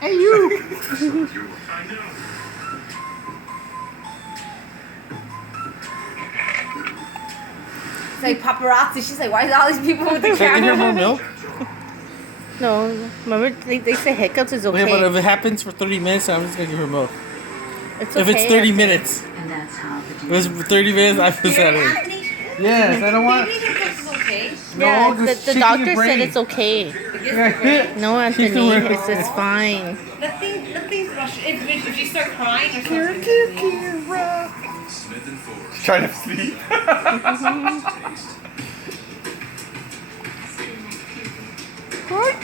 Hey, you! It's like paparazzi. She's like, why is all these people with the Can I get her more camera? milk? No, remember they say hiccups is okay. Wait, but if it happens for 30 minutes, I'm just gonna give her milk. It's okay. If it's 30 minutes. And that's how the If it's 30 minutes, I feel that. Yes, I don't want. Baby hiccups is okay. Yeah, No, just the shaking doctor your said brain. it's okay. Yeah. No, Anthony, She's doing- it's fine. Nothing's rush. If she starts crying or something. Trying to sleep. What?